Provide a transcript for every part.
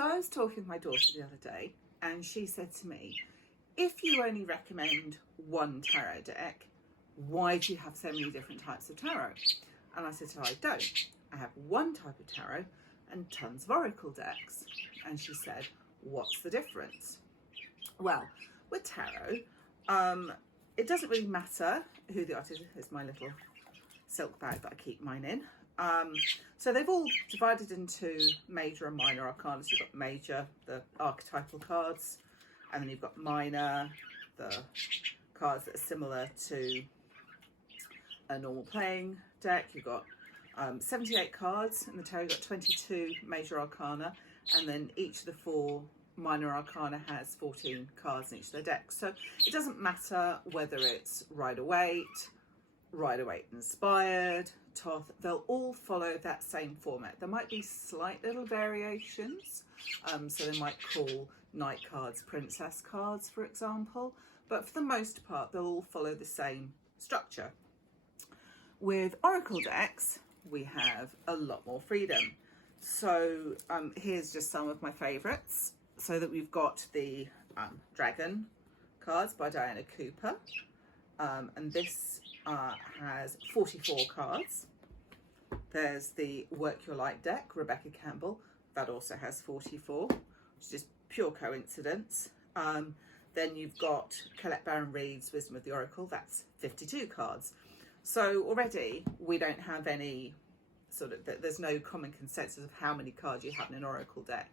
So I was talking with my daughter the other day, and she said to me, if you only recommend one tarot deck, why do you have so many different types of tarot? And I said to her, I don't. I have one type of tarot and tons of oracle decks. And she said, what's the difference? Well, with tarot, it doesn't really matter who the artist is. It's my little silk bag that I keep mine in. So they've all divided into major and minor arcana. So you've got major, the archetypal cards, and then you've got minor, the cards that are similar to a normal playing deck. You've got 78 cards in the tarot. You've got 22 major arcana, and then each of the 4 minor arcana has 14 cards in each of their decks. So it doesn't matter whether it's Rider-Waite inspired, Thoth, they'll all follow that same format. There might be slight little variations, so they might call knight cards princess cards, for example, but for the most part they'll all follow the same structure. With oracle decks, we have a lot more freedom. So here's just some of my favourites. So that we've got the Dragon cards by Diana Cooper, and this has 44 cards. There's the Work Your Light deck, Rebecca Campbell, that also has 44, which is just pure coincidence. Then you've got Colette Baron-Reid's Wisdom of the Oracle, that's 52 cards. So already we don't have any there's no common consensus of how many cards you have in an oracle deck.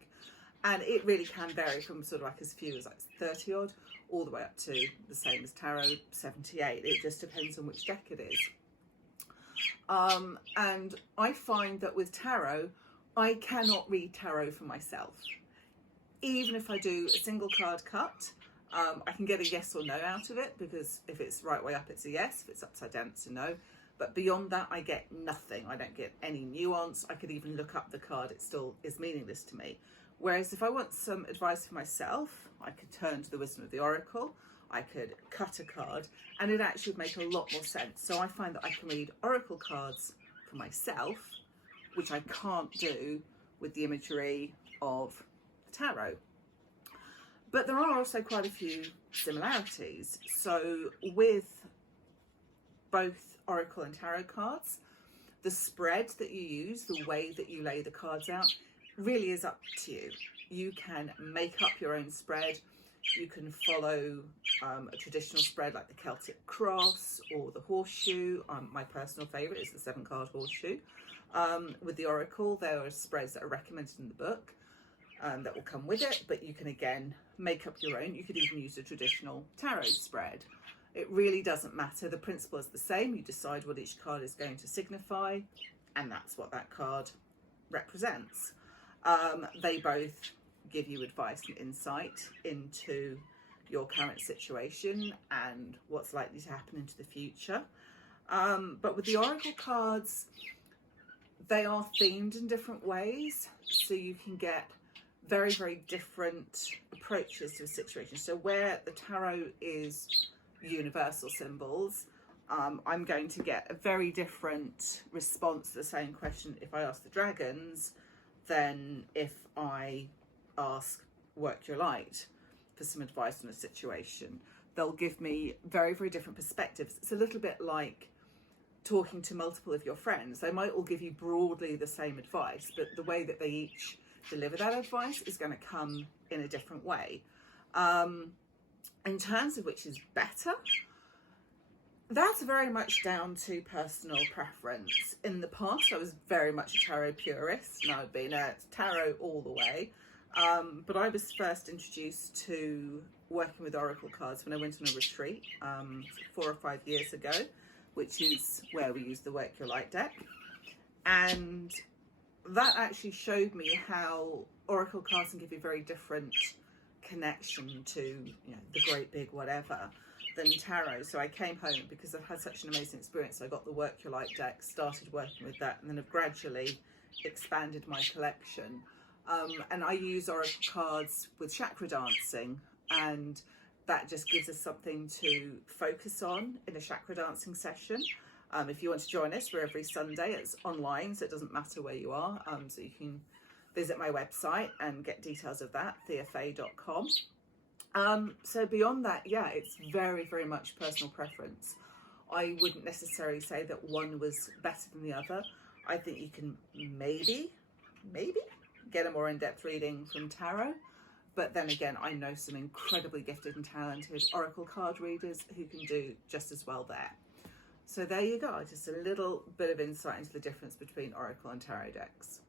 And it really can vary from sort of like as few as like 30 odd all the way up to the same as tarot, 78. It just depends on which deck it is. And I find that with tarot, I cannot read tarot for myself. Even if I do a single card cut, I can get a yes or no out of it, because if it's right way up, it's a yes. If it's upside down, it's a no. But beyond that, I get nothing. I don't get any nuance. I could even look up the card. It still is meaningless to me. Whereas if I want some advice for myself, I could turn to the Wisdom of the Oracle, I could cut a card, and it actually would make a lot more sense. So I find that I can read oracle cards for myself, which I can't do with the imagery of the tarot. But there are also quite a few similarities. So with both oracle and tarot cards, the spread that you use, the way that you lay the cards out, really is up to you. You can make up your own spread. You can follow a traditional spread like the Celtic cross or the horseshoe. My personal favourite is the 7-card horseshoe. With the oracle, there are spreads that are recommended in the book that will come with it, but you can again make up your own. You could even use a traditional tarot spread. It really doesn't matter. The principle is the same. You decide what each card is going to signify, and that's what that card represents. They both give you advice and insight into your current situation and what's likely to happen into the future. But with the oracle cards, they are themed in different ways, so you can get very, very different approaches to a situation. So where the tarot is universal symbols, I'm going to get a very different response to the same question if I ask the dragons than if I ask Work Your Light for some advice on a situation. They'll give me very, very different perspectives. It's a little bit like talking to multiple of your friends. They might all give you broadly the same advice, but the way that they each deliver that advice is going to come in a different way. In terms of which is better, that's very much down to personal preference. In the past, I was very much a tarot purist, and I've been a tarot all the way. But I was first introduced to working with oracle cards when I went on a retreat 4 or 5 years ago, which is where we use the Work Your Light deck. And that actually showed me how oracle cards can give you a very different connection to, you know, the great big whatever than tarot. So I came home because I've had such an amazing experience. I got the Work Your Light deck, started working with that, and then have gradually expanded my collection. And I use oracle cards with chakra dancing, and that just gives us something to focus on in a chakra dancing session. If you want to join us, we're every Sunday. It's online, so it doesn't matter where you are. So you can visit my website and get details of that, theafay.com. So beyond that, yeah, it's very, very much personal preference. I wouldn't necessarily say that one was better than the other. I think you can maybe get a more in-depth reading from tarot. But then again, I know some incredibly gifted and talented oracle card readers who can do just as well there. So there you go, just a little bit of insight into the difference between oracle and tarot decks.